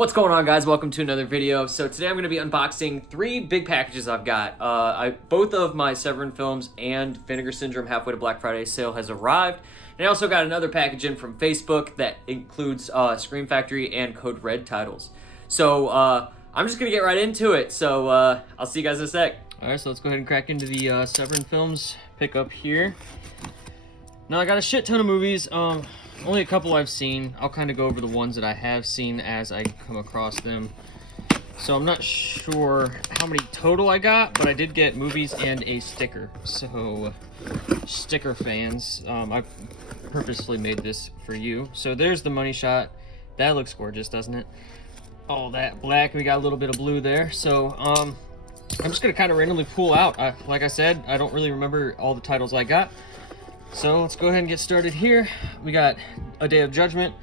What's going on, guys? Welcome to another video. So today I'm going to be unboxing three big packages I've got. Both of my Severin films and Vinegar Syndrome Halfway to Black Friday sale has arrived. And I also got another package in from Facebook that includes Scream Factory and Code Red titles. So I'm just going to get right into it. So I'll see you guys in a sec. Alright, so let's go ahead and crack into the Severin films pickup here. Now I got a shit ton of movies. Only a couple I've seen. I'll kind of go over the ones that I have seen as I come across them. So I'm not sure how many total I got, but I did get movies and a sticker. So, sticker fans, I purposely made this for you. So there's the money shot. That looks gorgeous, doesn't it? All that black. We got a little bit of blue there. So, I'm just going to kind of randomly pull out. Like I said, I don't really remember all the titles I got. So let's go ahead and get started here. We got A Day of Judgment.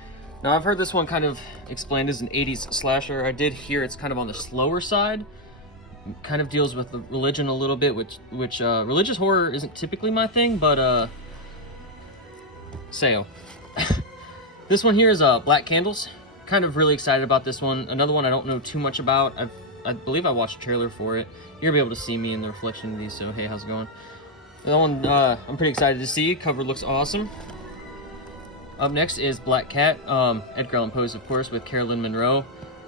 Now I've heard this one kind of explained as an 80s slasher. I did hear it's kind of on the slower side. Kind of deals with the religion a little bit, which religious horror isn't typically my thing, but sale. This one here is Black Candles. Kind of really excited about this one. Another one I don't know too much about. I believe I watched a trailer for it. You're gonna be able to see me in the reflection of these, so hey, how's it going? That one I'm pretty excited to see. Cover looks awesome. Up next is Black Cat, Edgar Allan Poe's, of course, with Caroline Munro.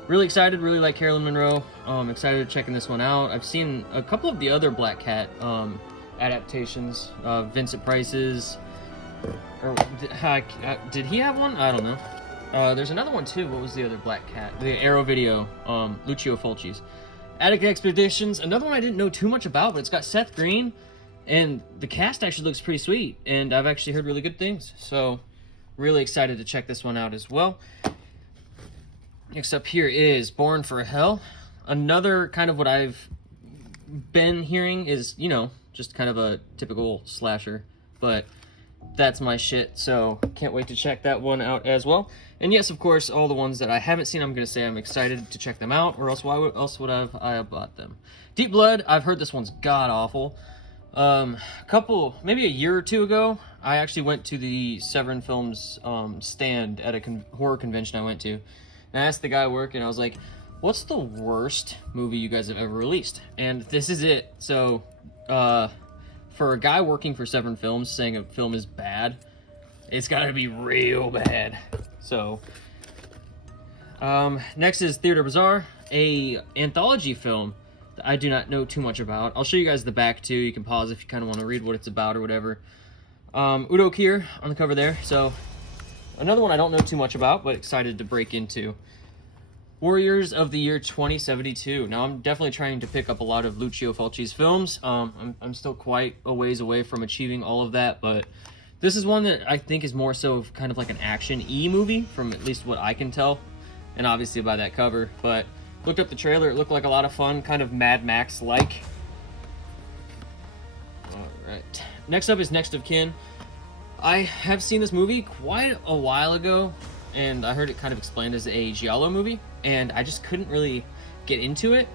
Really excited, really like Caroline Munro. Excited to checking this one out. I've seen a couple of the other Black Cat adaptations. Vincent Price's, or did he have one? I don't know. There's another one too. What was the other Black Cat? The Arrow Video, Lucio Fulci's. Attic Expeditions, another one I didn't know too much about, but it's got Seth Green. And the cast actually looks pretty sweet, and I've actually heard really good things. So, really excited to check this one out as well. Next up here is Born for Hell. Another kind of what I've been hearing is, you know, just kind of a typical slasher. But that's my shit, so can't wait to check that one out as well. And yes, of course, all the ones that I haven't seen, I'm going to say I'm excited to check them out, or else why else would I have bought them? Deep Blood, I've heard this one's god-awful. Maybe a year or two ago, I actually went to the Severin Films stand at a horror convention I went to. And I asked the guy working, I was like, what's the worst movie you guys have ever released? And this is it. So, for a guy working for Severin Films saying a film is bad, it's gotta be real bad. So, next is Theater Bazaar, a anthology film I do not know too much about. I'll show you guys the back too. You can pause if you kind of want to read what it's about or whatever. Udo Kier on the cover there. So another one I don't know too much about, but excited to break into. Warriors of the Year 2072. Now I'm definitely trying to pick up a lot of Lucio Fulci's films. I'm still quite a ways away from achieving all of that, but this is one that I think is more so kind of like an action-y movie from at least what I can tell, and obviously by that cover. But looked up the trailer, it looked like a lot of fun, kind of Mad Max-like. Alright. Next up is Next of Kin. I have seen this movie quite a while ago, and I heard it kind of explained as a giallo movie, and I just couldn't really get into it.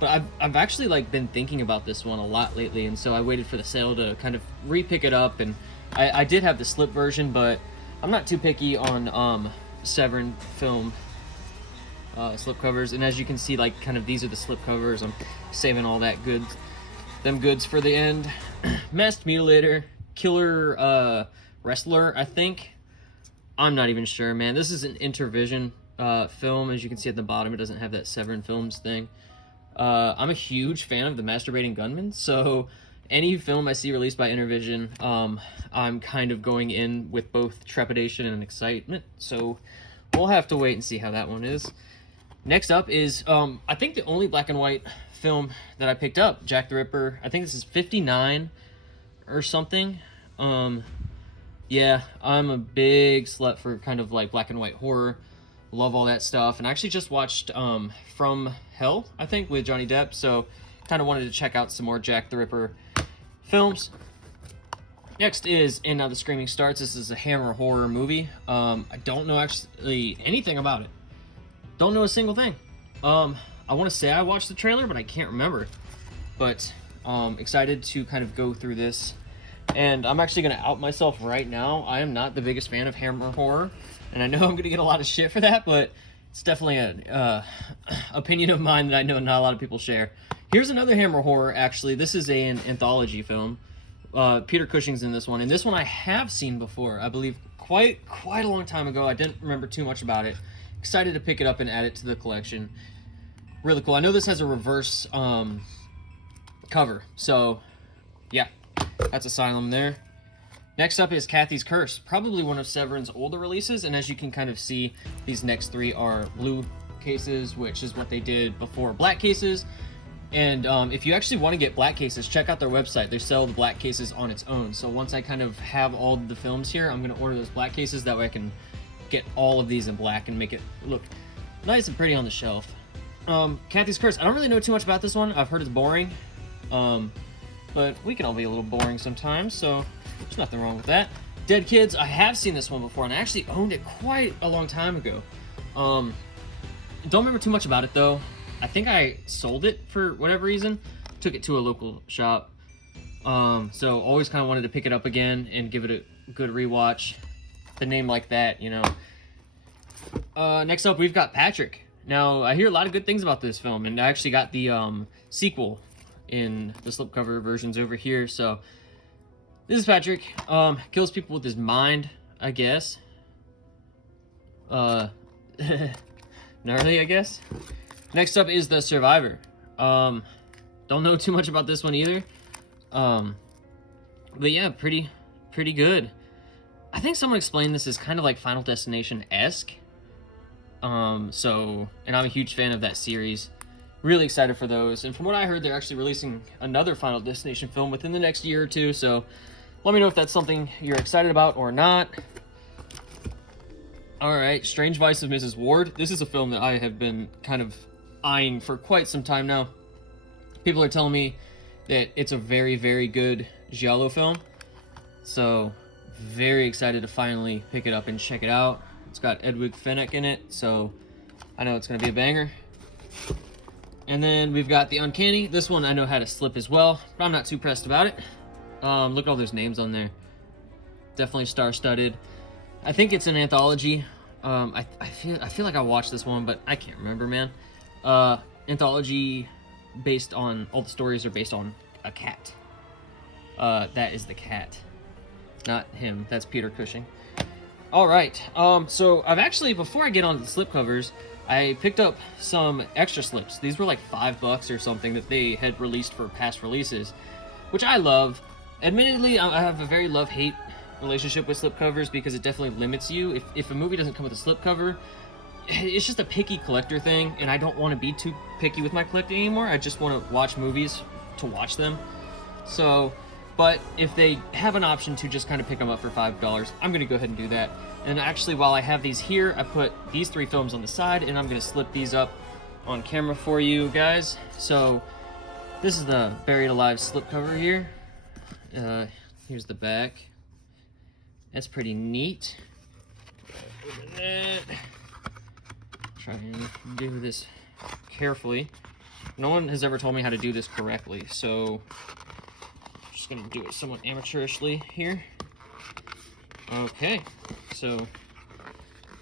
But I've actually been thinking about this one a lot lately, and so I waited for the sale to kind of re-pick it up, and I did have the slip version, but I'm not too picky on Severin film slip covers, and as you can see, kind of these are the slip covers. I'm saving all that goods for the end. Masked Mutilator, Killer Wrestler, I think. I'm not even sure, man. This is an Intervision film. As you can see at the bottom, it doesn't have that Severin Films thing. I'm a huge fan of the Masturbating Gunman, so any film I see released by Intervision, I'm kind of going in with both trepidation and excitement, so we'll have to wait and see how that one is. Next up is, I think the only black and white film that I picked up, Jack the Ripper. I think this is 59 or something. Yeah, I'm a big slut for kind of black and white horror. Love all that stuff. And I actually just watched From Hell, I think, with Johnny Depp. So kind of wanted to check out some more Jack the Ripper films. Next is And Now the Screaming Starts. This is a Hammer horror movie. I don't know actually anything about it. Don't know a single thing. I want to say I watched the trailer, but I can't remember. But excited to kind of go through this. And I'm actually going to out myself right now. I am not the biggest fan of Hammer horror. And I know I'm going to get a lot of shit for that, but It's definitely an opinion of mine that I know not a lot of people share. Here's another Hammer horror, actually. This is an anthology film. Peter Cushing's in this one, and this one I have seen before. I believe quite a long time ago. I didn't remember too much about it. Excited to pick it up and add it to the collection. Really cool. I know this has a reverse cover, so yeah, that's Asylum there. Next up is Kathy's Curse, probably one of Severin's older releases, and as you can kind of see, these next three are blue cases, which is what they did before black cases. And if you actually want to get black cases, check out their website. They sell the black cases on its own. So once I kind of have all the films here, I'm going to order those black cases. That way I can get all of these in black and make it look nice and pretty on the shelf. Kathy's Curse. I don't really know too much about this one. I've heard it's boring. But we can all be a little boring sometimes, so there's nothing wrong with that. Dead Kids. I have seen this one before, and I actually owned it quite a long time ago. Don't remember too much about it, though. I think I sold it for whatever reason. Took it to a local shop. So always kind of wanted to pick it up again and give it a good rewatch. The name like that, you know. Next up, we've got Patrick. Now, I hear a lot of good things about this film, and I actually got the sequel in the slipcover versions over here. So this is Patrick. Kills people with his mind, I guess. Gnarly, I guess. Next up is The Survivor. Don't know too much about this one either. But yeah, pretty good. I think someone explained this as kind of like Final Destination-esque. And I'm a huge fan of that series. Really excited for those. And from what I heard, they're actually releasing another Final Destination film within the next year or two. So let me know if that's something you're excited about or not. Alright, Strange Vice of Mrs. Ward. This is a film that I have been kind of eyeing for quite some time now. People are telling me that it's a very, very good giallo film. So, very excited to finally pick it up and check it out. It's got Edwig Fenech in it, so I know it's going to be a banger. And then we've got The Uncanny. This one I know had a slip as well, but I'm not too pressed about it. Look at all those names on there. Definitely star-studded. I think it's an anthology. I feel like I watched this one, but I can't remember, man. Anthology based on, all the stories are based on a cat. That is the cat. Not him. That's Peter Cushing. Alright, so I've actually, before I get on to the slipcovers, I picked up some extra slips. These were like $5 or something that they had released for past releases, which I love. Admittedly, I have a very love-hate relationship with slipcovers because it definitely limits you. If a movie doesn't come with a slipcover, it's just a picky collector thing, and I don't want to be too picky with my collecting anymore. I just want to watch movies to watch them. So, but if they have an option to just kind of pick them up for $5, I'm going to go ahead and do that. And actually, while I have these here, I put these three films on the side, and I'm going to slip these up on camera for you guys. So, this is the Buried Alive slipcover here. Here's the back. That's pretty neat. Open that. Try and do this carefully. No one has ever told me how to do this correctly, so I'm just gonna do it somewhat amateurishly here. Okay, so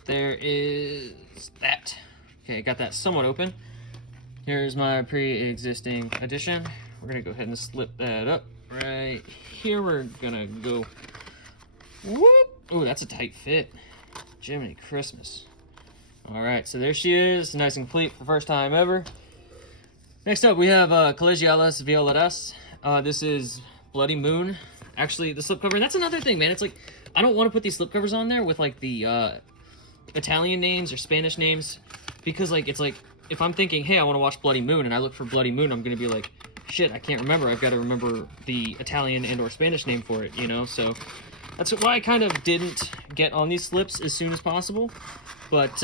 there is that. Okay, I got that somewhat open. Here's my pre-existing edition. We're gonna go ahead and slip that up right here. We're gonna go. Whoop! Oh, that's a tight fit. Jiminy Christmas. Alright, so there she is, nice and complete for the first time ever. Next up, we have Colegialas Violetas. This is Bloody Moon. Actually, the slipcover, that's another thing, man. It's like, I don't want to put these slipcovers on there with, like, the Italian names or Spanish names. Because, like, it's like, if I'm thinking, hey, I want to watch Bloody Moon, and I look for Bloody Moon, I'm going to be like, shit, I can't remember. I've got to remember the Italian and or Spanish name for it, you know? So, that's why I kind of didn't get on these slips as soon as possible. But,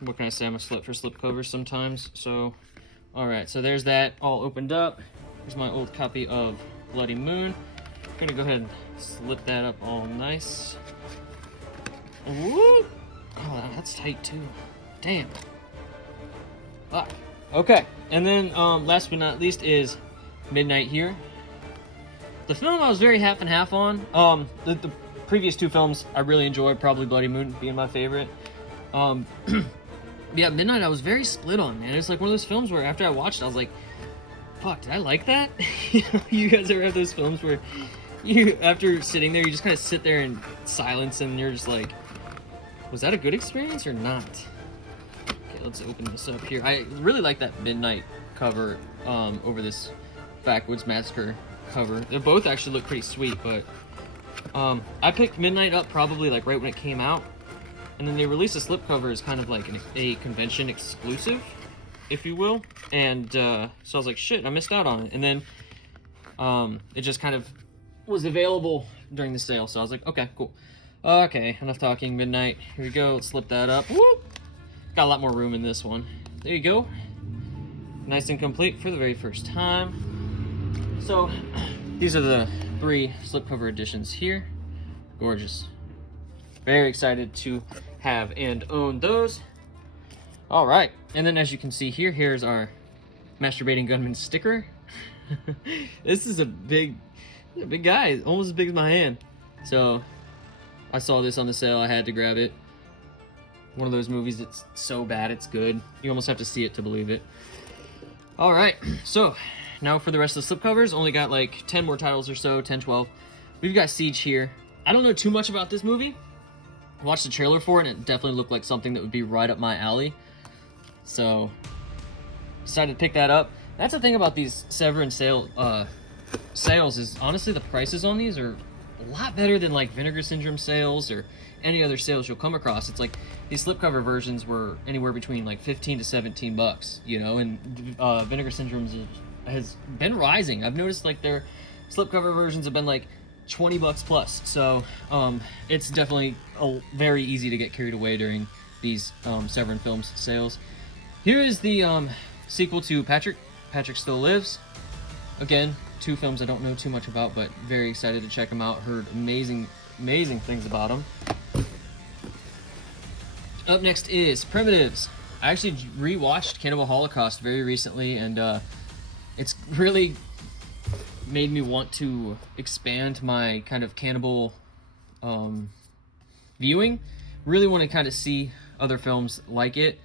what can I say? I'm a slut for slipcovers sometimes. So, alright, so there's that all opened up. Here's my old copy of Bloody Moon. I'm gonna go ahead and slip that up all nice. Woo! Oh, that's tight too. Damn. Ah, okay, and then last but not least is Midnight Here. The film I was very half and half on. The previous two films I really enjoyed, probably Bloody Moon being my favorite. Um, yeah, Midnight I was very split on, man. It's like one of those films where after I watched it, I was like, fuck, did I like that? You guys ever have those films where you, after sitting there, you just kind of sit there in silence and you're just like, was that a good experience or not? Okay, let's open this up here. I really like that Midnight cover over this Backwoods Massacre cover. They both actually look pretty sweet, but I picked Midnight up probably like right when it came out, and then they released a slipcover as kind of like a convention exclusive, if you will, and so I was like, shit, I missed out on it. And then it just kind of was available during the sale, so I was like, okay, cool. Okay, enough talking. Midnight, here we go. Let's slip that up. Whoop! Got a lot more room in this one. There you go. Nice and complete for the very first time. So these are the 3 slipcover editions here. Gorgeous. Very excited to have and own those. All right, and then as you can see here, here's our Masturbating Gunman sticker. This is a big guy, almost as big as my hand. So I saw this on the sale, I had to grab it. One of those movies that's so bad it's good. You almost have to see it to believe it. All right, so now for the rest of the slipcovers, only got like 10 more titles or so, 10, 12. We've got Siege here. I don't know too much about this movie. I watched the trailer for it and it definitely looked like something that would be right up my alley. So decided to pick that up. That's the thing about these Severin sales is honestly the prices on these are a lot better than like Vinegar Syndrome sales or any other sales you'll come across. It's like these slipcover versions were anywhere between like 15 to 17 bucks, you know, and Vinegar Syndrome has been rising. I've noticed like their slipcover versions have been like 20 bucks plus. So it's definitely very easy to get carried away during these Severin Films sales. Here is the sequel to Patrick Still Lives. Again, 2 films I don't know too much about, but very excited to check them out. Heard amazing things about them. Up next is Primitives. I actually rewatched Cannibal Holocaust very recently, and it's really made me want to expand my kind of cannibal viewing. Really want to kind of see other films like it.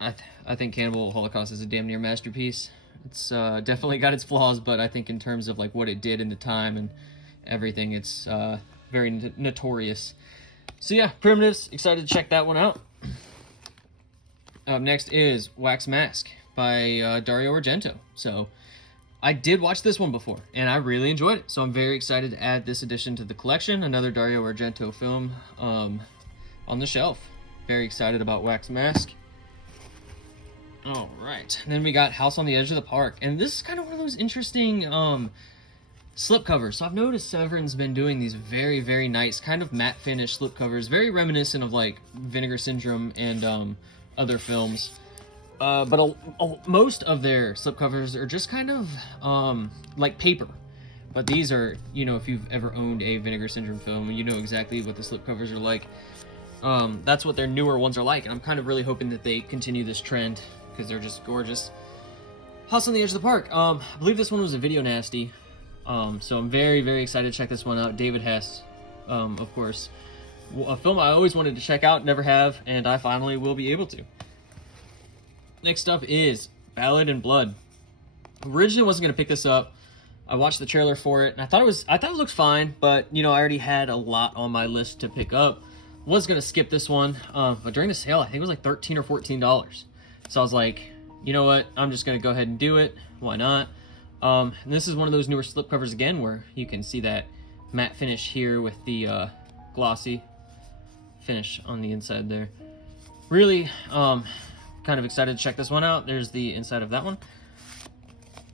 I think Cannibal Holocaust is a damn near masterpiece. It's definitely got its flaws, but I think in terms of like what it did in the time and everything, it's very notorious. So yeah, Primitives, excited to check that one out. Up next is Wax Mask by Dario Argento. So I did watch this one before, and I really enjoyed it. So I'm very excited to add this addition to the collection, another Dario Argento film on the shelf. Very excited about Wax Mask. All right, and then we got House on the Edge of the Park, and this is kind of one of those interesting slipcovers. So I've noticed Severin's been doing these very nice kind of matte finish slipcovers, very reminiscent of like Vinegar Syndrome and other films. But most of their slipcovers are just kind of like paper. But these are, you know, if you've ever owned a Vinegar Syndrome film, you know exactly what the slipcovers are like. That's what their newer ones are like, and I'm kind of really hoping that they continue this trend because they're just gorgeous. House on the Edge of the Park. I believe this one was a Video Nasty, so I'm very excited to check this one out. David Hess, of course, a film I always wanted to check out, never have, and I finally will be able to. Next up is Ballad in Blood. Originally wasn't gonna pick this up. I watched the trailer for it, and I thought it looked fine, but you know, I already had a lot on my list to pick up. Was gonna skip this one, but during the sale, I think it was like $13 or $14. So I was like, you know what? I'm just gonna go ahead and do it. Why not? And this is one of those newer slipcovers again, where you can see that matte finish here with the glossy finish on the inside there. Really, kind of excited to check this one out. There's the inside of that one.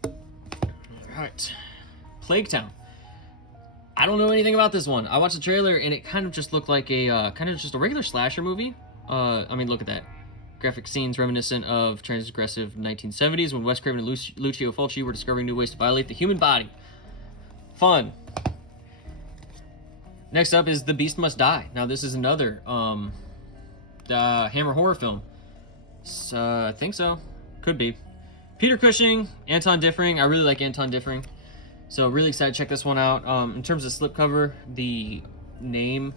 All right, Plague Town. I don't know anything about this one. I watched the trailer and it kind of just looked like a kind of just a regular slasher movie. I mean, look at that. Graphic scenes reminiscent of transgressive 1970s when Wes Craven and Lucio Fulci were discovering new ways to violate the human body. Fun. Next up is The Beast Must Die. Now this is another Hammer horror film. I think so. Could be. Peter Cushing, Anton Diffring. I really like Anton Diffring. So really excited to check this one out. In terms of slipcover, the name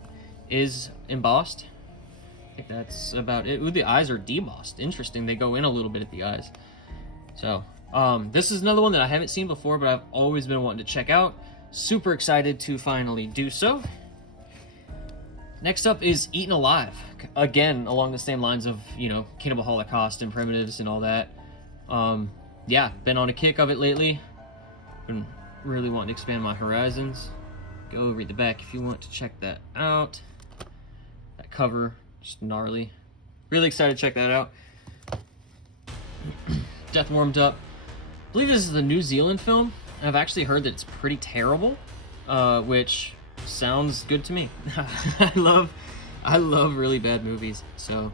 is embossed. I think that's about it. Ooh, the eyes are debossed. Interesting. They go in a little bit at the eyes. So, this is another one that I haven't seen before, but I've always been wanting to check out. Super excited to finally do so. Next up is Eaten Alive. Again, along the same lines of, you know, Cannibal Holocaust and Primitives and all that. Yeah, been on a kick of it lately. Been really wanting to expand my horizons. Go read the back if you want to check that out. That cover, just gnarly. Really excited to check that out. Death Warmed Up. I believe this is a New Zealand film. I've actually heard that it's pretty terrible, which sounds good to me. I love really bad movies. So,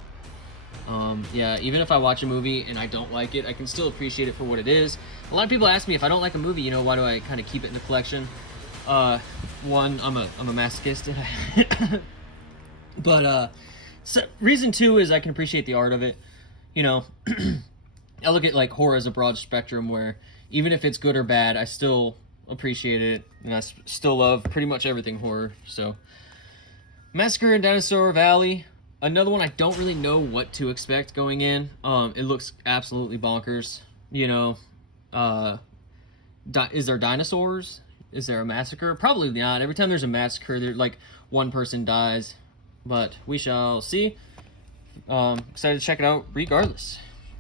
yeah, even if I watch a movie and I don't like it, I can still appreciate it for what it is. A lot of people ask me if I don't like a movie, you know, why do I kind of keep it in the collection? One, I'm a masochist, but so reason two is I can appreciate the art of it. You know, I look at like horror as a broad spectrum where even if it's good or bad, I still appreciate it, and I still love pretty much everything horror. So, Massacre in Dinosaur Valley, another one I don't really know what to expect going in. It looks absolutely bonkers. You know, is there dinosaurs? Is there a massacre? Probably not. Every time there's a massacre, there like one person dies, but we shall see. Excited to check it out regardless.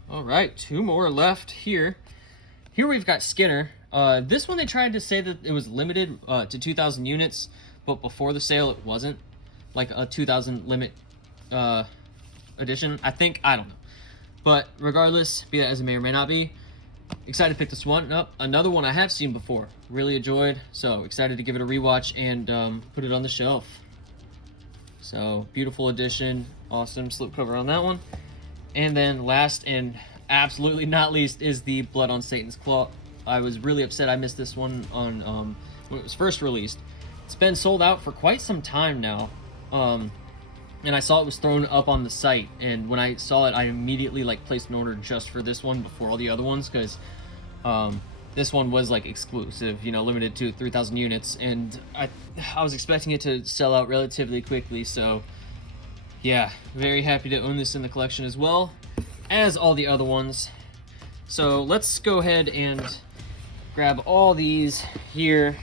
All right, two more left here. Here we've got Skinner. This one they tried to say that it was limited to 2,000 units, but before the sale it wasn't. Like a 2,000 limit edition, I think. I don't know. But regardless, be that as it may or may not be, excited to pick this one up. Another one I have seen before. Really enjoyed, so excited to give it a rewatch and put it on the shelf. So, beautiful edition. Awesome slipcover on that one. And then last and absolutely not least is the Blood on Satan's Claw. I was really upset I missed this one on when it was first released. It's been sold out for quite some time now. And I saw it was thrown up on the site, and when I saw it, I immediately like placed an order just for this one before all the other ones, because this one was like exclusive, you know, limited to 3,000 units, and I was expecting it to sell out relatively quickly. So yeah, very happy to own this in the collection as well as all the other ones. So let's go ahead and grab all these here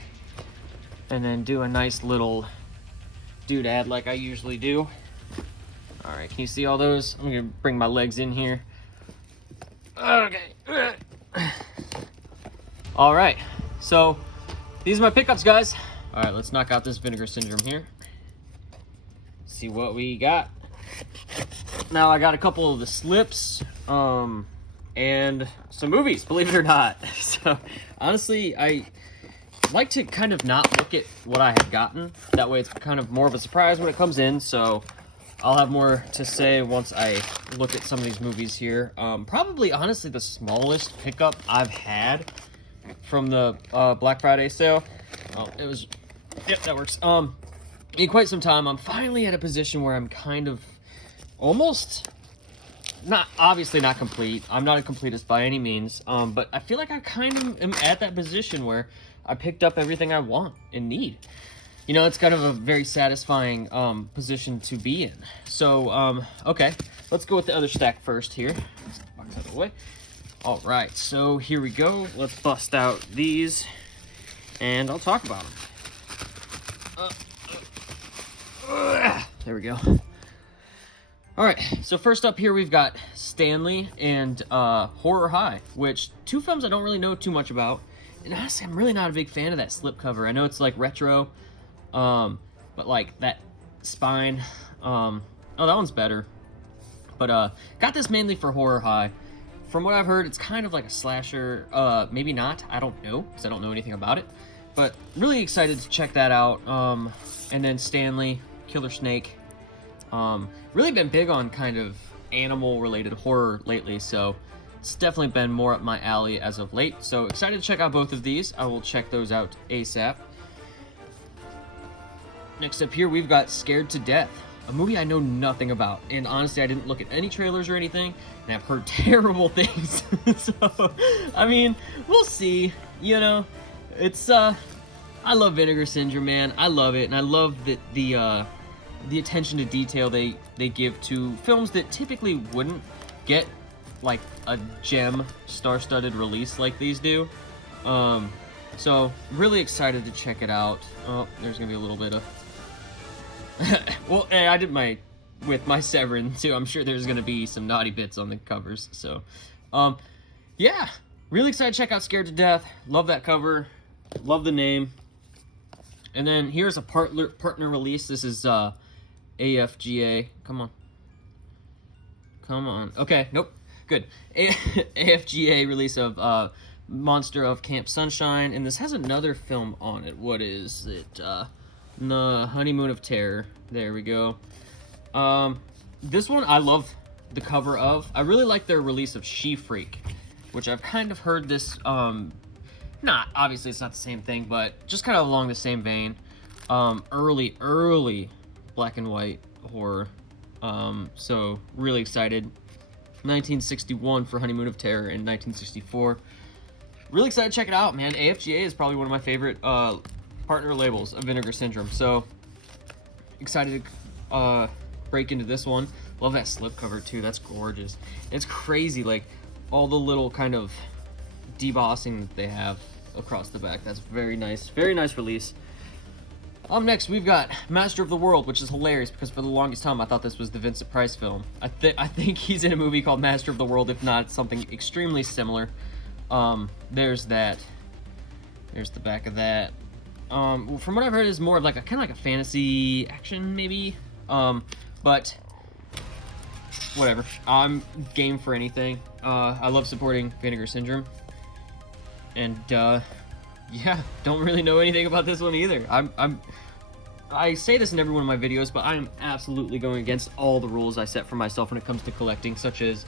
and then do a nice little doodad like I usually do. All right, can you see all those? I'm gonna bring my legs in here. Okay. All right, so these are my pickups, guys. All right, let's knock out this Vinegar Syndrome here. See what we got. Now I got a couple of the slips, and some movies, believe it or not. So honestly, I like to kind of not look at what I have gotten. That way it's kind of more of a surprise when it comes in. So I'll have more to say once I look at some of these movies here. Probably, honestly, the smallest pickup I've had from the Black Friday sale. Oh, it was, yep, that works. In quite some time, I'm finally at a position where I'm kind of almost, not obviously not complete. I'm not a completist by any means, but I feel like I kind of am at that position where I picked up everything I want and need. You know, it's kind of a very satisfying position to be in. So, okay, let's go with the other stack first here. Let's box out of the way. All right, so here we go. Let's bust out these, and I'll talk about them. There we go. All right, so first up here we've got Stanley and Horror High, which two films I don't really know too much about. And honestly, I'm really not a big fan of that slipcover. I know it's like retro, but like that spine, oh, that one's better. But got this mainly for Horror High. From what I've heard, it's kind of like a slasher, maybe not, I don't know, because I don't know anything about it. But really excited to check that out. And then Stanley, Killer Snake. Really been big on kind of animal-related horror lately, so it's definitely been more up my alley as of late. So excited to check out both of these. I will check those out ASAP. Next up here, we've got Scared to Death, a movie I know nothing about. And honestly, I didn't look at any trailers or anything, and I've heard terrible things. So, I mean, we'll see. You know, it's, I love Vinegar Syndrome, man. I love it, and I love that the the attention to detail they give to films that typically wouldn't get like a gem star-studded release like these do. So really excited to check it out. Oh, there's gonna be a little bit of well, I did with my Severin too. I'm sure there's gonna be some naughty bits on the covers. So yeah, really excited to check out Scared to Death. Love that cover, love the name. And then here's a partner release. This is AFGA. Come on. Okay, nope. Good. AFGA release of Monster of Camp Sunshine, and this has another film on it. What is it? The Honeymoon of Terror. There we go. This one I love the cover of. I really like their release of She Freak, which I've kind of heard this. Obviously it's not the same thing, but just kind of along the same vein. Early black and white horror. So really excited. 1961 for Honeymoon of Terror and 1964. Really excited to check it out, man. AFGA is probably one of my favorite partner labels of Vinegar Syndrome. So excited to break into this one. Love that slipcover too. That's gorgeous. It's crazy, like all the little kind of debossing that they have across the back. That's very nice. Very nice release. Next, we've got Master of the World, which is hilarious because for the longest time I thought this was the Vincent Price film. I think he's in a movie called Master of the World, if not something extremely similar. There's that. There's the back of that. From what I've heard, is more of like a kind of like a fantasy action maybe. But whatever. I'm game for anything. I love supporting Vinegar Syndrome. And yeah, don't really know anything about this one either. I say this in every one of my videos, but I'm absolutely going against all the rules I set for myself when it comes to collecting, such as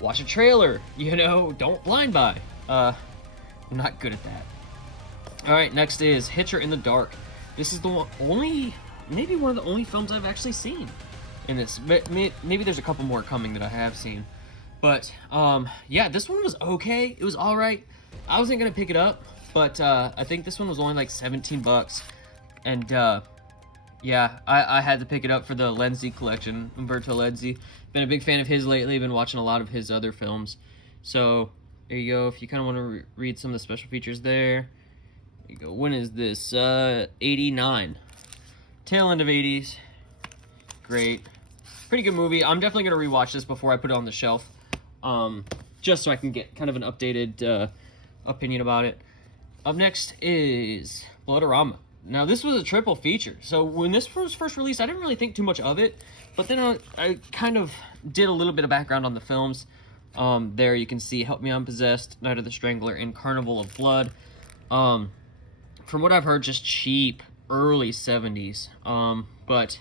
watch a trailer, don't blind buy. I'm not good at that. Alright, next is Hitcher in the Dark. This is maybe one of the only films I've actually seen in this. Maybe there's a couple more coming that I have seen. But, yeah, this one was okay. It was alright. I wasn't gonna pick it up, but I think this one was only like 17 bucks. And, yeah, I had to pick it up for the Lenzi collection, Umberto Lenzi. Been a big fan of his lately. Been watching a lot of his other films. So, there you go. If you kind of want to read some of the special features there. There you go. When is this? 89. Tail end of 80s. Great. Pretty good movie. I'm definitely going to rewatch this before I put it on the shelf. Just so I can get kind of an updated opinion about it. Up next is Bloodorama. Now, this was a triple feature. So when this was first released, I didn't really think too much of it. But then I kind of did a little bit of background on the films. There you can see Help Me Unpossessed, Night of the Strangler, and Carnival of Blood. From what I've heard, just cheap, early 70s. But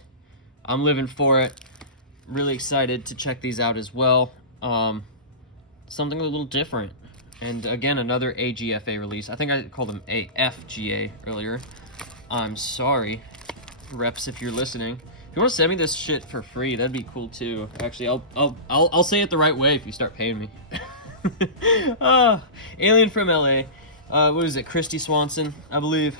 I'm living for it. Really excited to check these out as well. Something a little different. And again, another AGFA release. I think I called them AFGA earlier. I'm sorry, reps, if you're listening. If you want to send me this shit for free, that'd be cool too. Actually, I'll say it the right way if you start paying me. Alien from LA. What is it? Christy Swanson, I believe.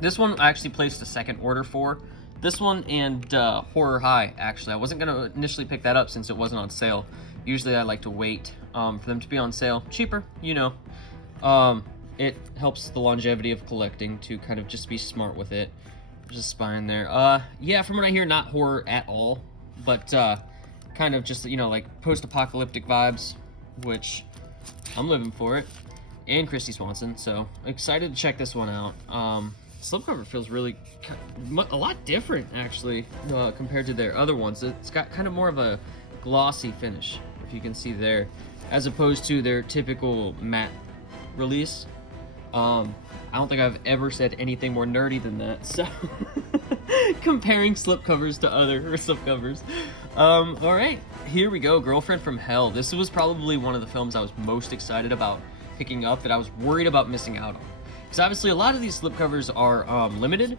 This one I actually placed a second order for. This one and Horror High, actually. I wasn't going to initially pick that up since it wasn't on sale. Usually I like to wait for them to be on sale. Cheaper, It helps the longevity of collecting to kind of just be smart with it. There's a spine there. Yeah, from what I hear, not horror at all. But kind of just, like post-apocalyptic vibes, which I'm living for it. And Christy Swanson, so excited to check this one out. Slipcover feels really a lot different, actually, compared to their other ones. It's got kind of more of a glossy finish, if you can see there, as opposed to their typical matte release. I don't think I've ever said anything more nerdy than that, so comparing slipcovers to other slipcovers. Alright, here we go, Girlfriend from Hell. This was probably one of the films I was most excited about picking up that I was worried about missing out on. Because obviously a lot of these slipcovers are limited.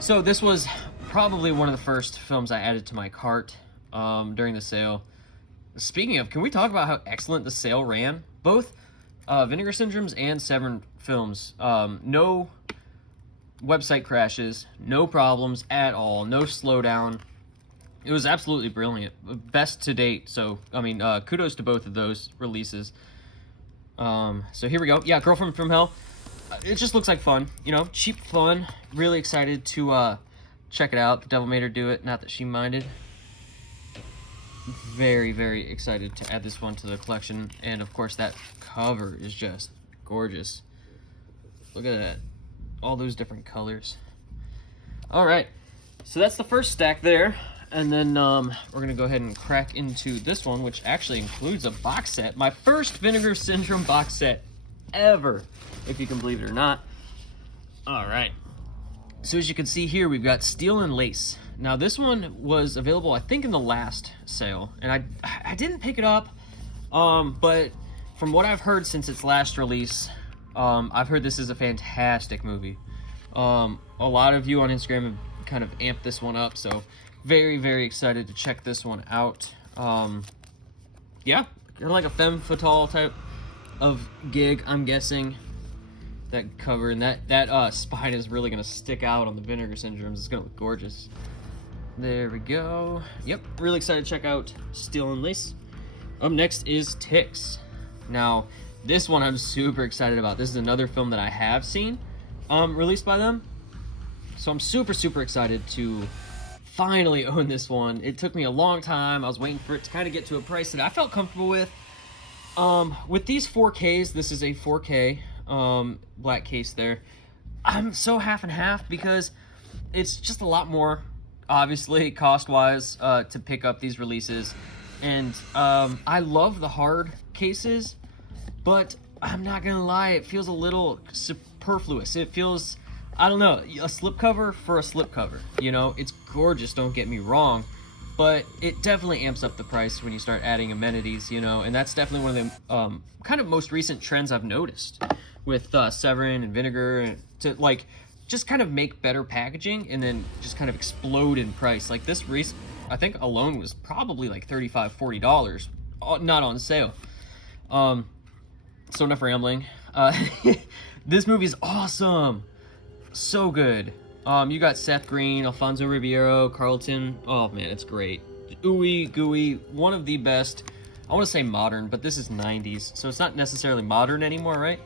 So this was probably one of the first films I added to my cart during the sale. Speaking of, can we talk about how excellent the sale ran? Both Vinegar Syndromes and Severin films. No website crashes, no problems at all, no slowdown. It was absolutely brilliant, best to date. So I mean, kudos to both of those releases. So here we go. Yeah, Girlfriend from Hell. It just looks like fun, you know, cheap fun. Really excited to check it out. The Devil made her do it. Not that she minded. Very, very excited to add this one to the collection. And of course, that cover is just gorgeous. Look at that. All those different colors. All right. So that's the first stack there. And then we're going to go ahead and crack into this one, which actually includes a box set. My first Vinegar Syndrome box set ever, if you can believe it or not. All right. So as you can see here, we've got Steel and Lace. Now this one was available, I think, in the last sale, and I didn't pick it up, but from what I've heard since its last release, I've heard this is a fantastic movie. A lot of you on Instagram have kind of amped this one up, so very, very excited to check this one out. Yeah, kind of like a femme fatale type of gig, I'm guessing. That cover and that spine is really gonna stick out on the Vinegar Syndromes. It's gonna look gorgeous. There we go. Yep, really excited to check out Steel and Lace. Up next is Ticks. Now, this one I'm super excited about. This is another film that I have seen released by them. So I'm super, super excited to finally own this one. It took me a long time. I was waiting for it to kind of get to a price that I felt comfortable with. With these 4Ks, this is a 4K black case there. I'm so half and half because it's just a lot more, obviously, cost-wise, to pick up these releases. And I love the hard cases, but I'm not gonna lie, it feels a little superfluous. It feels, I don't know, a slipcover for a slipcover. You know, it's gorgeous, don't get me wrong, but it definitely amps up the price when you start adding amenities, you know, and that's definitely one of the kind of most recent trends I've noticed with Severin and Vinegar, and to like just kind of make better packaging and then just kind of explode in price. Like this I think alone was probably like $35-40, not on sale. So enough rambling. This movie's awesome, so good. You got Seth Green, Alfonso Ribeiro, Carlton. Oh man, it's great. Ooey gooey, one of the best. I want to say modern, but this is 90s, so it's not necessarily modern anymore, right?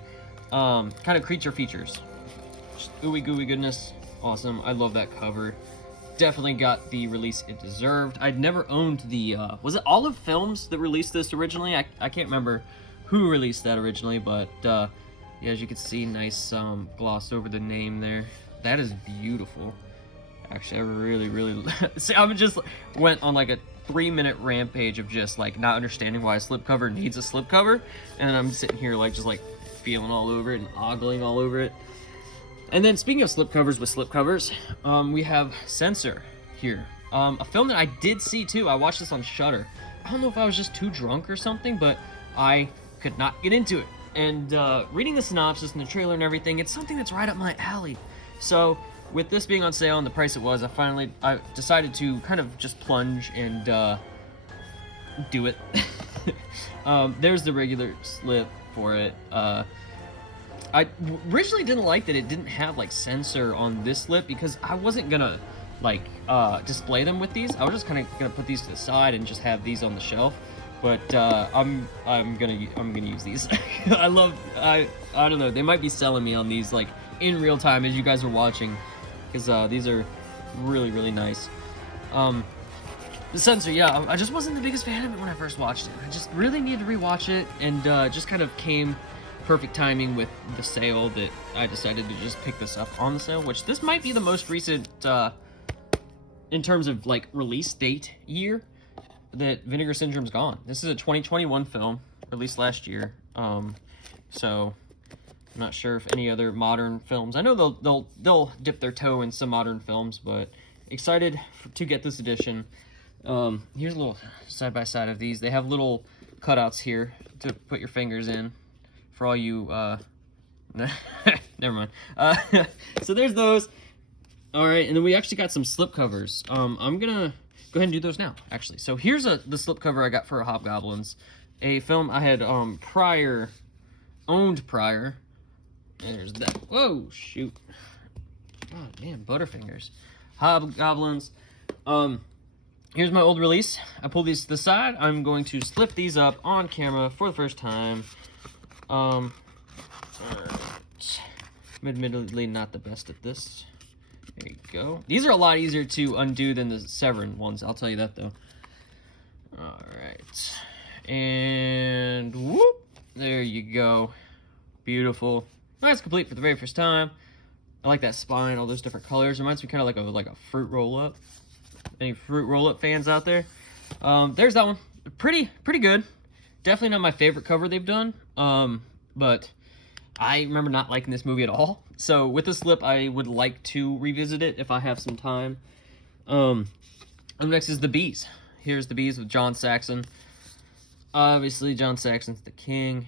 Kind of creature features. Just ooey gooey goodness. Awesome. I love that cover. Definitely got the release it deserved. I'd never owned the, was it Olive Films that released this originally? I can't remember who released that originally, but yeah, as you can see, nice gloss over the name there. That is beautiful. Actually, I really see, I just went on like a 3-minute rampage of just like not understanding why a slipcover needs a slipcover, and I'm sitting here like just like feeling all over it and ogling all over it. And then speaking of slipcovers with slipcovers, we have Censor here. A film that I did see too. I watched this on Shudder. I don't know if I was just too drunk or something, but I could not get into it. And reading the synopsis and the trailer and everything, it's something that's right up my alley. So with this being on sale and the price it was, I decided to kind of just plunge and do it. There's the regular slip for it. I originally didn't like that it didn't have like censor on this slip because I wasn't gonna like display them with these. I was just kind of gonna put these to the side and just have these on the shelf. But I'm gonna use these. I don't know. They might be selling me on these like in real time as you guys are watching, because these are really nice. The censor, yeah, I just wasn't the biggest fan of it when I first watched it. I just really needed to rewatch it, and just kind of came perfect timing with the sale that I decided to just pick this up on the sale, which this might be the most recent in terms of like release date year that Vinegar Syndrome's gone. This is a 2021 film released last year, so I'm not sure if any other modern films. I know they'll dip their toe in some modern films, but excited to get this edition. Here's a little side by side of these. They have little cutouts here to put your fingers in for all you never mind. So there's those. All right, and then we actually got some slipcovers. I'm gonna go ahead and do those now, actually. So here's the slipcover I got for Hobgoblins, a film I had owned prior. There's that. Whoa, shoot. God damn, Butterfingers. Hobgoblins. Here's my old release. I pulled these to the side. I'm going to slip these up on camera for the first time. Alright. I'm admittedly not the best at this. There you go. These are a lot easier to undo than the Severin ones, I'll tell you that though. Alright. And whoop! There you go. Beautiful. That's complete for the very first time. I like that spine, all those different colors. Reminds me kind of like a fruit roll-up. Any fruit roll-up fans out there? There's that one. Pretty good. Definitely not my favorite cover they've done. But I remember not liking this movie at all. So with this slip, I would like to revisit it if I have some time. Up next is The Bees. Here's The Bees with John Saxon. Obviously, John Saxon's the king.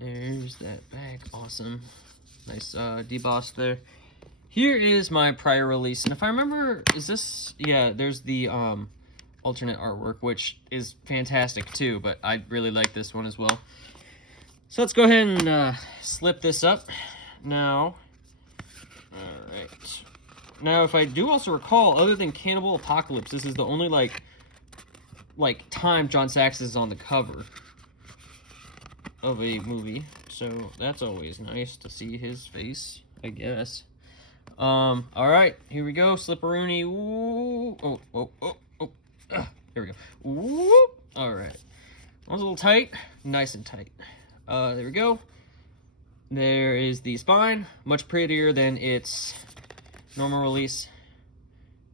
There's that back. Awesome. Nice deboss there. Here is my prior release. And if I remember, is this... Yeah, there's the alternate artwork, which is fantastic too. But I really like this one as well. So let's go ahead and slip this up. Now... Alright. Now, if I do also recall, other than Cannibal Apocalypse, this is the only, like time John Saxon is on the cover of a movie. So, that's always nice to see his face, I guess. Alright, here we go. Slipperoonie. Ooh. Oh. There we go. Ooh. Alright. That was a little tight. Nice and tight. There we go. There is the spine. Much prettier than its normal release.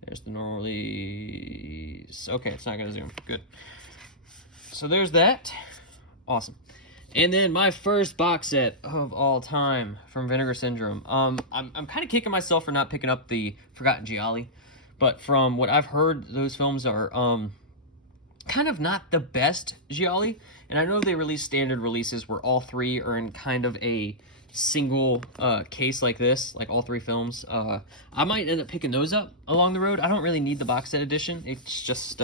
There's the normal release. Okay, it's not going to zoom. Good. So there's that. Awesome. And then my first box set of all time from Vinegar Syndrome. I'm kind of kicking myself for not picking up the Forgotten Gialli. But from what I've heard, those films are kind of not the best Gialli. And I know they release standard releases where all three are in kind of a single case like this, like all three films. I might end up picking those up along the road. I don't really need the box set edition. It's just,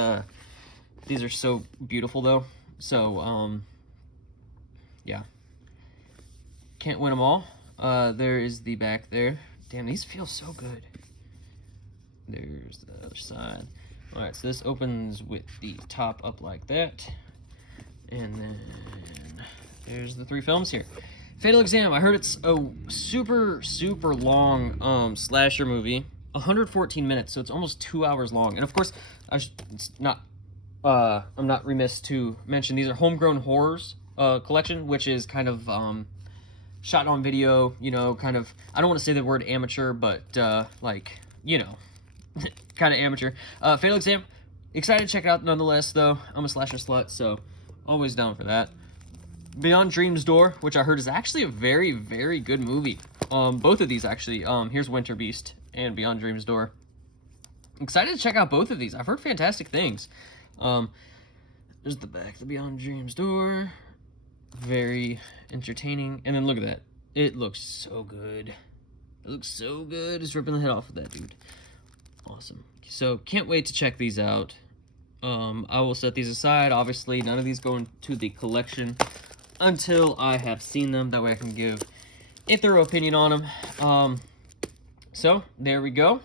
these are so beautiful though. So, yeah. Can't win them all. There is the back there. Damn, these feel so good. There's the other side. Alright, so this opens with the top up like that. And then there's the three films here. Fatal Exam. I heard it's a super long slasher movie. 114 minutes, so it's almost 2 hours long. And of course, I'm not remiss to mention these are Homegrown Horrors collection, which is kind of shot on video, you know, kind of, I don't want to say the word amateur, but like, you know, kind of amateur. Fatal Exam. Excited to check it out nonetheless, though. I'm a slasher slut, so always down for that. Beyond Dream's Door, which I heard is actually a very good movie. Both of these, actually. Here's Winter Beast and Beyond Dream's Door. Excited to check out both of these. I've heard fantastic things. There's the back, the Beyond Dream's Door. Very entertaining. And then look at that. It looks so good. It looks so good. Just ripping the head off of that dude. Awesome. So, can't wait to check these out. I will set these aside. Obviously, none of these go into the collection until I have seen them. That way I can give a thorough opinion on them. So, there we go.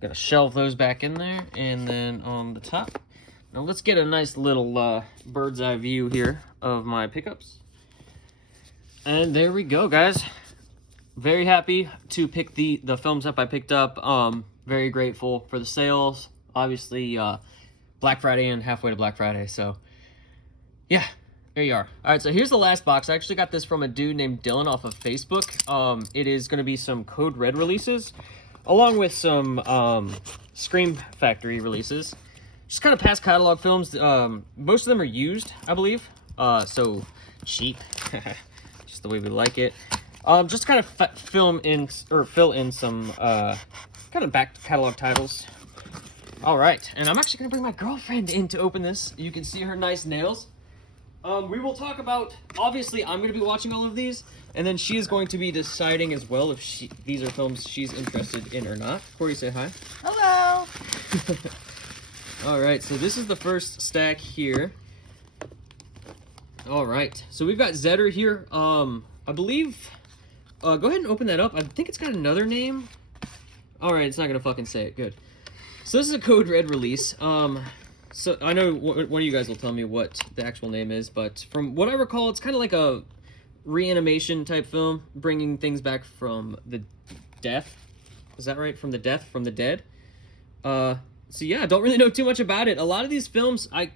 Gotta shelve those back in there. And then on the top. Now, let's get a nice little bird's eye view here of my pickups. And there we go, guys. Very happy to pick the films up I picked up. Very grateful for the sales. Obviously, Black Friday and halfway to Black Friday, so yeah, there you are. All right, so here's the last box. I actually got this from a dude named Dylan off of Facebook. It is going to be some Code Red releases, along with some Scream Factory releases. Just kind of past catalog films. Most of them are used, I believe, so cheap, just the way we like it. Just kind of fill in some kind of back catalog titles. All right, and I'm actually gonna bring my girlfriend in to open this. You can see her nice nails. We will talk about, obviously I'm gonna be watching all of these, and then she is going to be deciding as well if these are films she's interested in or not. Corey, say hi. Hello. All right, so this is the first stack here. All right, so we've got Zetter here. I believe, go ahead and open that up. I think it's got another name. All right, it's not gonna fucking say it. Good. So this is a Code Red release. So I know one of you guys will tell me what the actual name is, but from what I recall, it's kind of like a reanimation type film, bringing things back from the death. Is that right? From the dead. So yeah, I don't really know too much about it. A lot of these films, I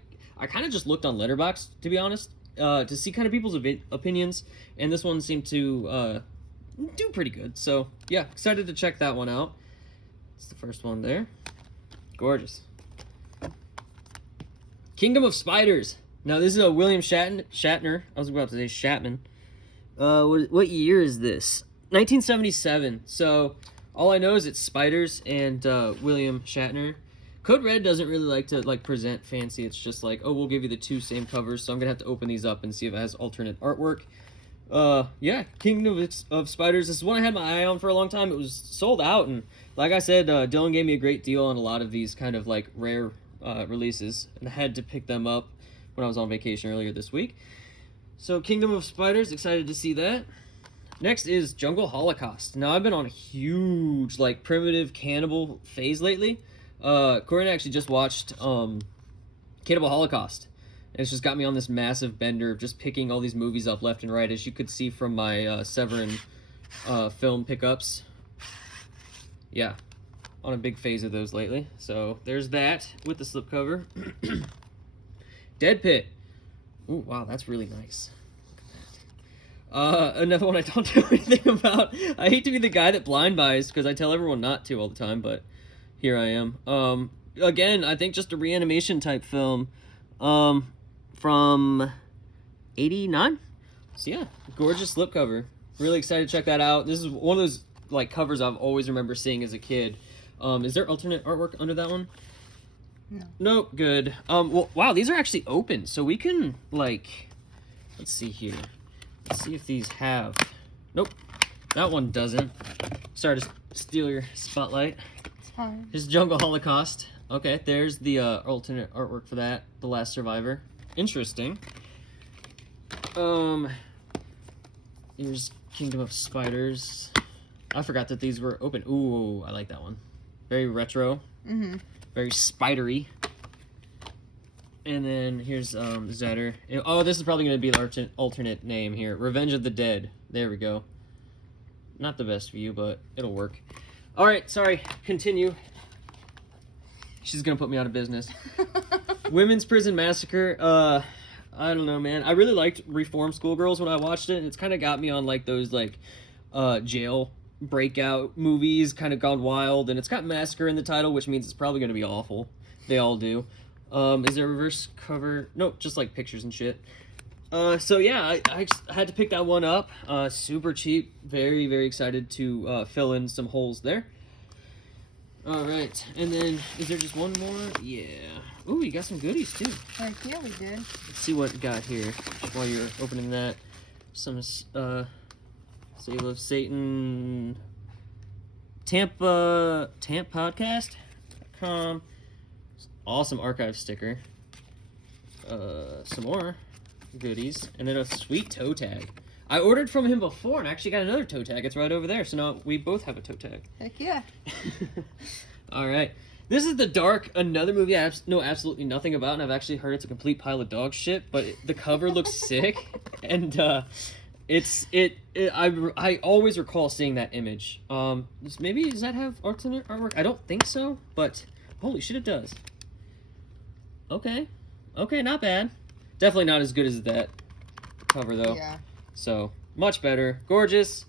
kind of just looked on Letterboxd, to be honest, to see kind of people's opinions, and this one seemed to do pretty good. So yeah, excited to check that one out. It's the first one there. Gorgeous. Kingdom of Spiders. Now this is a William Shatner. I was about to say Shatman. What year is this? 1977. So all I know is it's spiders and William Shatner. Code Red doesn't really like to present fancy. It's just like, oh, we'll give you the two same covers. So I'm gonna have to open these up and see if it has alternate artwork. Yeah, Kingdom of Spiders. This is one I had my eye on for a long time. It was sold out, and like I said, Dylan gave me a great deal on a lot of these kind of like rare releases, and I had to pick them up when I was on vacation earlier this week. So Kingdom of Spiders, excited to see that. Next is Jungle Holocaust. Now I've been on a huge like primitive cannibal phase lately. Corinne actually just watched Cannibal Holocaust. And it's just got me on this massive bender of just picking all these movies up left and right, as you could see from my Severin film pickups. Yeah, on a big phase of those lately. So there's that with the slipcover. Dead Pit. Ooh, wow, that's really nice. Another one I don't know anything about. I hate to be the guy that blind buys, because I tell everyone not to all the time, but here I am. Again, I think just a reanimation type film. From 89. So yeah, gorgeous slipcover. Really excited to check that out. This is one of those like covers I've always remember seeing as a kid. Is there alternate artwork under that one? No. Nope. Good. Well, wow, these are actually open, so we can like, let's see here. Let's see if these have. Nope, that one doesn't. Sorry to steal your spotlight. It's fine. Here's Jungle Holocaust. Okay, there's the alternate artwork for that. The Last Survivor. Interesting. Here's Kingdom of Spiders. I forgot that these were open. Ooh, I like that one. Very retro. Mm-hmm. Very spidery. And then here's Zetter. Oh, this is probably going to be the alternate name here. Revenge of the Dead. There we go. Not the best view, but it'll work. All right, sorry. Continue. She's going to put me out of business. Women's Prison Massacre. I don't know, man. I really liked Reform Schoolgirls when I watched it. It's kind of got me on like those like jail breakout movies, kind of gone wild, and it's got massacre in the title, which means it's probably going to be awful. They all do. Is there a reverse cover? Nope, just like pictures and shit. So yeah, I had to pick that one up. Super cheap. Very, very excited to fill in some holes there. All right, and then is there just one more? Yeah. Ooh, you got some goodies too. Heck yeah, we did. Let's see what we got here while you're opening that. Some Sale of Satan Tampa Podcast.com. Awesome archive sticker. Some more goodies, and then a sweet toe tag. I ordered from him before and actually got another toe tag. It's right over there, so now we both have a toe tag. Heck yeah. All right. This is The Dark, another movie I know absolutely nothing about, and I've actually heard it's a complete pile of dog shit, but the cover looks sick, and I always recall seeing that image. Maybe, does that have alternate artwork? I don't think so, but holy shit, it does. Okay, not bad. Definitely not as good as that cover, though. Yeah. So, much better. Gorgeous.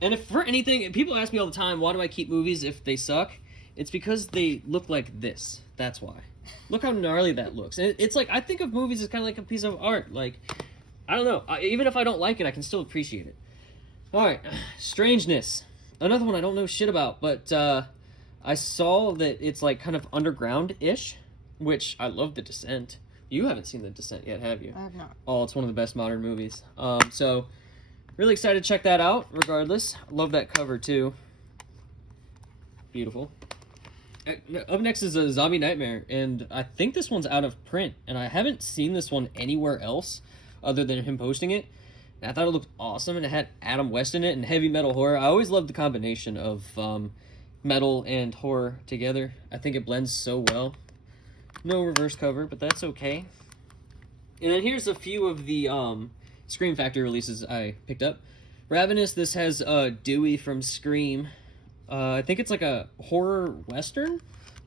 And if for anything, people ask me all the time, why do I keep movies if they suck? It's because they look like this. That's why. Look how gnarly that looks. And it's like, I think of movies as kind of like a piece of art. Like, I don't know. Even if I don't like it, I can still appreciate it. All right. Strangeness. Another one I don't know shit about, but I saw that it's like kind of underground-ish, which I love The Descent. You haven't seen The Descent yet, have you? I have not. Oh, it's one of the best modern movies. So, really excited to check that out, regardless. Love that cover, too. Beautiful. Up next is a Zombie Nightmare, and I think this one's out of print, and I haven't seen this one anywhere else other than him posting it. And I thought it looked awesome, and it had Adam West in it and heavy metal horror. I always loved the combination of metal and horror together. I think it blends so well. No reverse cover, but that's okay. And then here's a few of the Scream Factory releases I picked up. Ravenous, this has Dewey from Scream. I think it's like a horror western,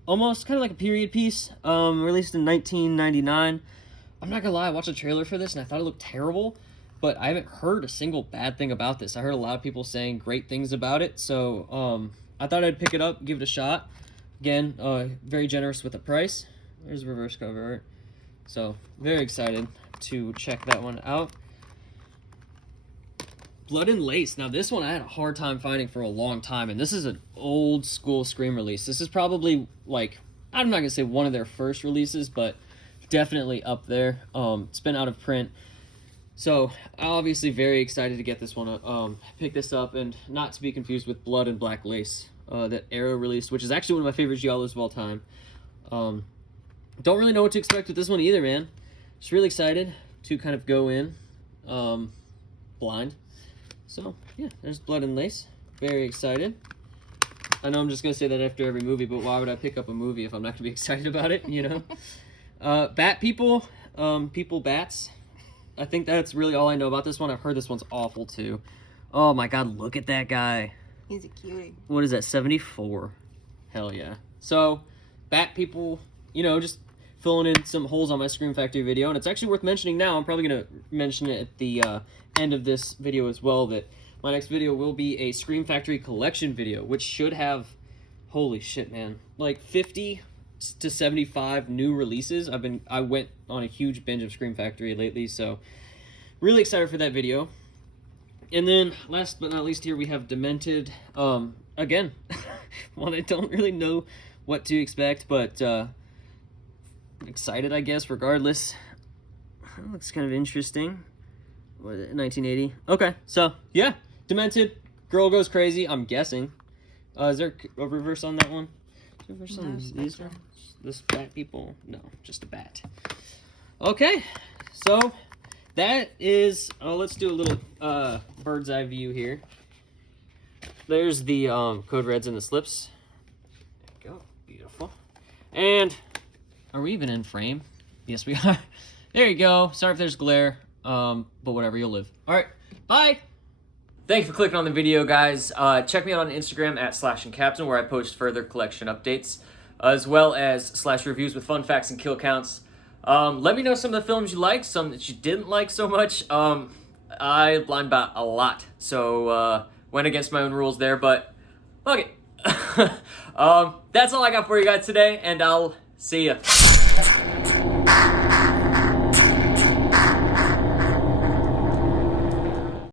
almost kind of like a period piece, released in 1999. I'm not gonna lie, I watched a trailer for this and I thought it looked terrible, but I haven't heard a single bad thing about this. I heard a lot of people saying great things about it, so I thought I'd pick it up, give it a shot. Again, very generous with the price. There's reverse cover art. So, very excited to check that one out. Blood and Lace. Now, this one I had a hard time finding for a long time, and this is an old school Scream release. This is probably, like, I'm not going to say one of their first releases, but definitely up there. It's been out of print. So, obviously very excited to get this one, pick this up, and not to be confused with Blood and Black Lace that Arrow released, which is actually one of my favorite giallos of all time. Don't really know what to expect with this one either, man. Just really excited to kind of go in blind. So, yeah, there's Blood and Lace. Very excited. I know I'm just going to say that after every movie, but why would I pick up a movie if I'm not going to be excited about it, you know? Bat People, People Bats. I think that's really all I know about this one. I've heard this one's awful, too. Oh, my God, look at that guy. He's a cutie. What is that, 74? Hell yeah. So, Bat People, you know, just filling in some holes on my Scream Factory video, and it's actually worth mentioning now. I'm probably going to mention it at the end of this video as well, that my next video will be a Scream Factory collection video, which should have, holy shit, man, like 50 to 75 new releases. I went on a huge binge of Scream Factory lately, so really excited for that video. And then, last but not least, here we have Demented. Again, one I don't really know what to expect, but excited, I guess, regardless. That looks kind of interesting. What is it, 1980? Okay, so, yeah, Demented. Girl goes crazy, I'm guessing. Is there a reverse on that one? Is there a reverse on these? This Bat People? No, just a bat. Okay, so that is, let's do a little bird's eye view here. There's the code reds and the slips. There you go, beautiful. And are we even in frame? Yes, we are. There you go. Sorry if there's glare, but whatever, you'll live. All right, bye. Thanks for clicking on the video, guys. Check me out on Instagram at SlashinCaptain, where I post further collection updates, as well as slash reviews with fun facts and kill counts. Let me know some of the films you liked, some that you didn't like so much. I blind bought a lot, so went against my own rules there, but fuck it. That's all I got for you guys today, and I'll see ya.